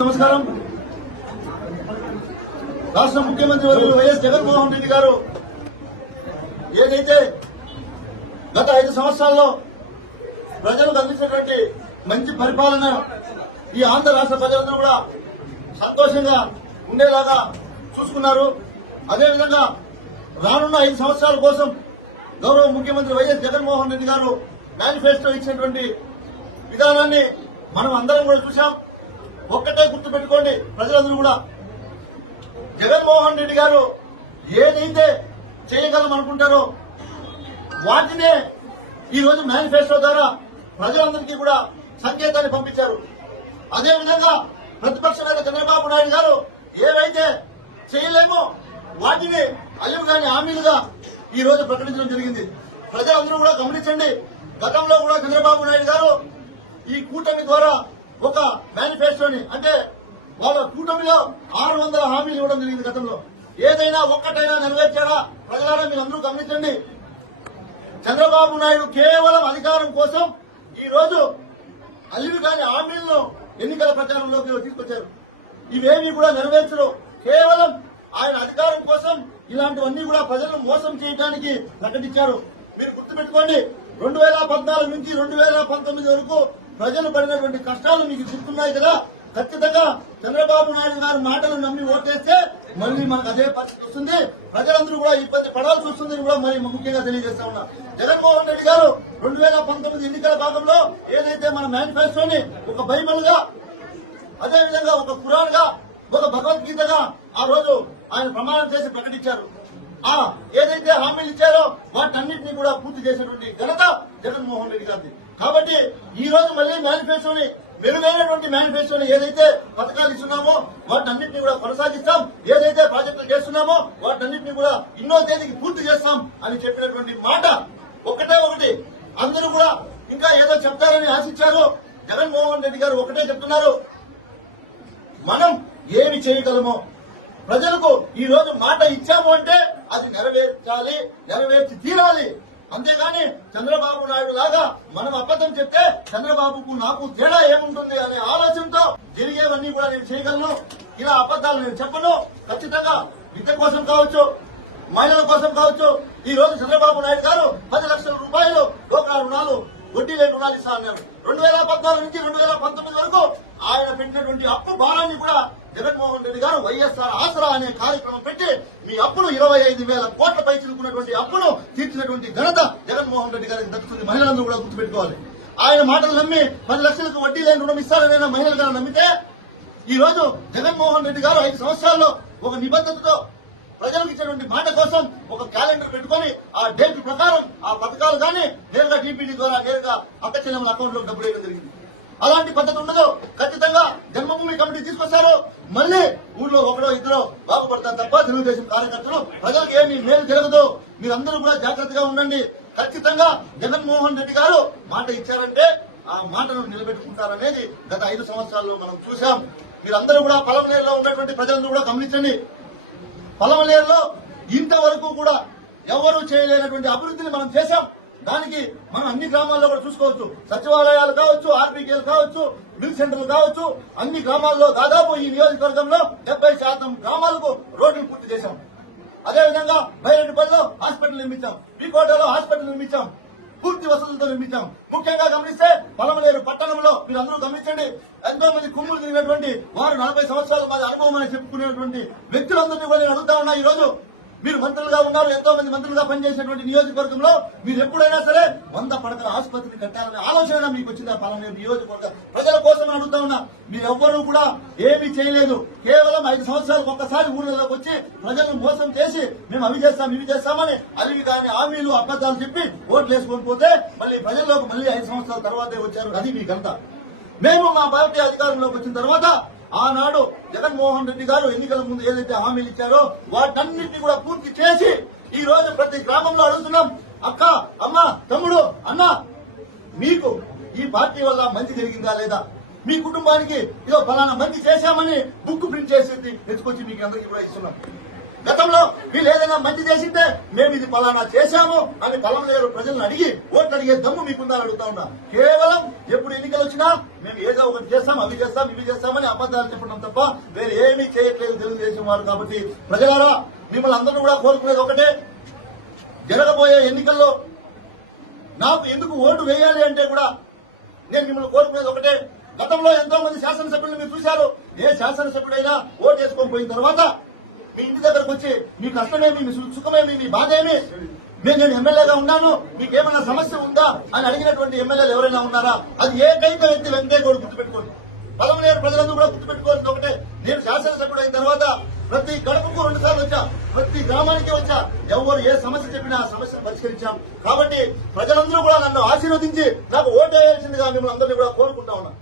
నమస్కారం. రాష్ట్ర ముఖ్యమంత్రి వర్యులు వైఎస్ జగన్మోహన్ రెడ్డి గారు ఏదైతే గత 5 సంవత్సరాల్లో ప్రజలకు అందించినటువంటి మంచి పరిపాలన ఈ ఆంధ్ర రాష్ట్ర ప్రజలందరూ కూడా సంతోషంగా ఉండేలాగా చూసుకున్నారు. అదేవిధంగా రానున్న 5 సంవత్సరాల కోసం గౌరవ ముఖ్యమంత్రి వైఎస్ జగన్మోహన్ రెడ్డి గారు మేనిఫెస్టో ఇచ్చినటువంటి విధానాన్ని మనం అందరం కూడా చూశాం. ఒక్కటే గుర్తు పెట్టుకోండి ప్రజలందరూ కూడా, జగన్మోహన్ రెడ్డి గారు ఏదైతే చేయగలం అనుకుంటారో వాటినే ఈ రోజు మేనిఫెస్టో ద్వారా ప్రజలందరికీ కూడా సంకేతాన్ని పంపించారు. అదేవిధంగా ప్రతిపక్ష నేత చంద్రబాబు నాయుడు గారు ఏవైతే చేయలేమో వాటిని అలివిగాని హామీలుగా ఈ రోజు ప్రకటించడం జరిగింది. ప్రజలందరూ కూడా గమనించండి. గతంలో కూడా చంద్రబాబు నాయుడు గారు ఈ కూటమి ద్వారా ఒక మేనిఫెస్టోని అంటే వాళ్ళ కూటమిలో 600 హామీలు ఇవ్వడం జరిగింది. గతంలో ఏదైనా ఒక్కటైనా నెరవేర్చారా? ప్రజలారా మీరు అందరూ గమనించండి. చంద్రబాబు నాయుడు కేవలం అధికారం కోసం ఈ రోజు అల్లివి కాని హామీలను ఎన్నికల ప్రచారంలోకి తీసుకొచ్చారు. ఇవేమీ కూడా నెరవేర్చరు. కేవలం ఆయన అధికారం కోసం ఇలాంటివన్నీ కూడా ప్రజలను మోసం చేయడానికి ప్రకటించారు. మీరు గుర్తుపెట్టుకోండి, 2014 నుంచి 2019 వరకు ప్రజలు పడినటువంటి కష్టాలు మీకు గుర్తున్నాయి కదా. ఖచ్చితంగా చంద్రబాబు నాయుడు గారి మాటలు నమ్మి ఓటేస్తే మళ్ళీ మనకు అదే పరిస్థితి వస్తుంది. ప్రజలందరూ కూడా ఇబ్బంది పడాల్సి వస్తుందని కూడా మరి ముఖ్యంగా తెలియజేస్తా ఉన్నా. జగన్మోహన్ రెడ్డి గారు 2019 ఎన్నికల భాగంలో ఏదైతే మన మేనిఫెస్టోని ఒక బైబిల్ గా, అదేవిధంగా ఒక ఖురాన్ గా, ఒక భగవద్గీతగా ఆ రోజు ఆయన ప్రమాణం చేసి ప్రకటించారు. ఏదైతే హామీలు ఇచ్చారో వాటన్నింటినీ కూడా పూర్తి చేసినటువంటి ఘనత జగన్మోహన్ రెడ్డి గారిది. కాబట్టి ఈ రోజు మళ్ళీ మేనిఫెస్టోని, మెరుగైనటువంటి మేనిఫెస్టోని ఏదైతే పథకాలు ఇస్తున్నామో వాటన్నింటినీ కూడా కొనసాగిస్తాం, ఏదైతే ప్రాజెక్టులు చేస్తున్నామో వాటన్నింటినీ కూడా ఇన్నో తేదీకి పూర్తి చేస్తాం అని చెప్పినటువంటి మాట ఒకటే ఒకటి. అందరూ కూడా ఇంకా ఏదో చెప్తారని ఆశించారు. జగన్మోహన్ రెడ్డి గారు ఒకటే చెప్తున్నారు, మనం ఏమి చేయగలమో ప్రజలకు ఈ రోజు మాట ఇచ్చాము అంటే అది నెరవేర్చాలి, నెరవేర్చి తీరాలి. అంతేగాని చంద్రబాబు నాయుడు లాగా మనం అబద్దం చెప్తే చంద్రబాబుకు నాకు తేడా ఏముంటుంది అనే ఆలోచనతో జరిగేవన్నీ కూడా నేను చేయగలను. ఇలా అబద్దాలు నేను చెప్పను. ఖచ్చితంగా విద్య కోసం కావచ్చు, మహిళల కోసం కావచ్చు, ఈ రోజు చంద్రబాబు నాయుడు గారు 10 లక్షల రూపాయలు డోక్రా రుణాలు, వడ్డీ లేని రుణాలు ఇస్తా అన్నారు. 2014 నుంచి 2019 వరకు ఆయన పెట్టినటువంటి అప్పు భారాన్ని కూడా జగన్మోహన్ రెడ్డి గారు వైఎస్ఆర్ ఆసరా అనే కార్యక్రమం పెట్టి మీ అప్పును 25,000 కోట్ల పై చిలుకున్నటువంటి అప్పును తీర్చినటువంటి ఘనత జగన్మోహన్ రెడ్డి గారికి దక్కుతుంది. మహిళలందరూ కూడా గుర్తుపెట్టుకోవాలి. ఆయన మాటలు నమ్మి 10 లక్షలకు వడ్డీ లేని రుణం ఇస్తారని మహిళలు గారు నమ్మితే ఈ రోజు జగన్మోహన్ రెడ్డి గారు 5 సంవత్సరాల్లో ఒక నిబద్ధతతో ప్రజలకు ఇచ్చినటువంటి మాట కోసం ఒక క్యాలెండర్ పెట్టుకుని ఆ డేట్ ప్రకారం ఆ పథకాలు కానీ నేరుగా డీపీడీ ద్వారా నేరుగా అక్క చెల్లెమ్మల అకౌంట్ లో డబ్బులు వేయడం జరిగింది. అలాంటి పద్ధతి ఉండదు. ఖచ్చితంగా జన్మభూమి కమిటీ తీసుకొస్తారు. మళ్ళీ ఊళ్ళో ఒకడో ఇద్దరు బాగుపడతారు తప్ప తెలుగుదేశం కార్యకర్తలు ప్రజలకు ఏమీ మేలు జరగదు. మీరందరూ కూడా జాగ్రత్తగా ఉండండి. ఖచ్చితంగా జగన్మోహన్ రెడ్డి గారు మాట ఇచ్చారంటే ఆ మాటను నిలబెట్టుకుంటారనేది గత 5 సంవత్సరాల్లో మనం చూశాం. మీరందరూ కూడా పలమనేరులో ఉన్నటువంటి ప్రజలను కూడా గమనించండి. పలమనేరులో ఇంతవరకు కూడా ఎవరూ చేయలేనటువంటి అభివృద్ధిని మనం చేశాం. దానికి మనం అన్ని గ్రామాల్లో కూడా చూసుకోవచ్చు. సచివాలయాలు కావచ్చు, ఆర్బీకేలు కావచ్చు, మిల్ సెంటర్లు కావచ్చు, అన్ని గ్రామాల్లో దాదాపు ఈ నియోజకవర్గంలో 70% గ్రామాలకు రోడ్లు పూర్తి చేశాం. అదేవిధంగా బైరెడ్డిపల్లిలో హాస్పిటల్ నిర్మించాం, పీకోటలో హాస్పిటల్ నిర్మించాం, పూర్తి వసతులతో నిర్మించాం. ముఖ్యంగా గమనిస్తే పలమనేరు పట్టణంలో మీరు అందరూ గమనించండి, ఎంతో మంది కుమ్ములు తిరిగినటువంటి వారు 40 సంవత్సరాల మాది అనుభవం అని చెప్పుకునేటువంటి వ్యక్తులందరినీ కూడా నేను అడుగుతా ఉన్నా. ఈ రోజు మీరు మంత్రులుగా ఉన్నారు, ఎంతో మంది మంత్రులుగా పనిచేసినటువంటి నియోజకవర్గంలో మీరు ఎప్పుడైనా సరే 100 పడకల ఆసుపత్రిని కట్టాలనే ఆలోచన మీకు వచ్చిందా? పలమనేరు నియోజకవర్గ ప్రజల కోసం అడుగుతా ఉన్నా. మీరెవ్వరూ కూడా ఏమీ చేయలేదు. కేవలం 5 సంవత్సరాలకు ఒక్కసారి ఊళ్ళలోకి వచ్చి ప్రజలను మోసం చేసి మేము అవి చేస్తాం ఇవి చేస్తామని అలివి కాని హామీలు అబద్దాలు చెప్పి ఓట్లు వేసుకొని పోతే మళ్ళీ ప్రజల్లోకి మళ్ళీ 5 సంవత్సరాల తర్వాతే వచ్చారు. అది మీ ఘనత. మేము మా పార్టీ అధికారంలోకి వచ్చిన తర్వాత ఆనాడు జగన్మోహన్ రెడ్డి గారు ఎన్నికల ముందు ఏదైతే హామీలు ఇచ్చారో వాటన్నింటినీ కూడా పూర్తి చేసి ఈ రోజు ప్రతి గ్రామంలో అడుగుతున్నాం, అక్క, అమ్మ, తమ్ముడు, అన్న, మీకు ఈ పార్టీ వల్ల మంచి జరిగిందా లేదా? మీ కుటుంబానికి ఇదో ఫలానా మంచి చేశామని బుక్ ప్రింట్ చేసి తెచ్చుకొచ్చి మీకు అందరికీ కూడా ఇస్తున్నాం. గతంలో వీళ్ళు ఏదైనా మంచి చేసింటే మేము ఇది పలానా చేశాము అని కళ్ళం ప్రజలను అడిగి ఓట్లు అడిగే దమ్ము మీకుందని అడుగుతా ఉన్నా. కేవలం ఎప్పుడు ఎన్నికలు వచ్చినా మేము ఏదో ఒకటి చేస్తాం, అవి చేస్తాం, ఇవి చేస్తామని అబద్దాలు చెప్పడం తప్ప వేరే ఏమీ చేయట్లేదు తెలుగుదేశం వారు. కాబట్టి ప్రజలారా, మిమ్మల్ని అందరూ కూడా కోరుకునేది ఒకటే, జరగబోయే ఎన్నికల్లో నాకు ఎందుకు ఓటు వేయాలి అంటే కూడా నేను మిమ్మల్ని కోరుకునేది ఒకటే. గతంలో ఎంతో మంది శాసనసభ్యులు మీరు చూశారు. ఏ శాసనసభ్యుడైనా ఓటు వేసుకొని పోయిన తర్వాత మీ ఇంటి దగ్గరకు వచ్చి మీ కష్టమేమి, మీ సుఖమేమి, మీ బాధ ఏమి, నేను ఎమ్మెల్యేగా ఉన్నాను, మీకేమైనా సమస్య ఉందా అని అడిగినటువంటి ఎమ్మెల్యేలు ఎవరైనా ఉన్నారా? అది ఏకైక వ్యక్తి వెంకయ్య గుర్తుపెట్టుకోండి. పలమనేరు ప్రజలందరూ కూడా గుర్తుపెట్టుకోవాల్సింది ఒకటే, నేను శాసనసభ్యుడు అయిన తర్వాత ప్రతి గడపకు 2 సార్లు వచ్చా, ప్రతి గ్రామానికి వచ్చా, ఎవరు ఏ సమస్య చెప్పినా ఆ సమస్యను పరిష్కరించాం. కాబట్టి ప్రజలందరూ కూడా నన్ను ఆశీర్వదించి నాకు ఓటు వేయాల్సిందిగా మిమ్మల్ని అందరినీ కూడా కోరుకుంటా ఉన్నా.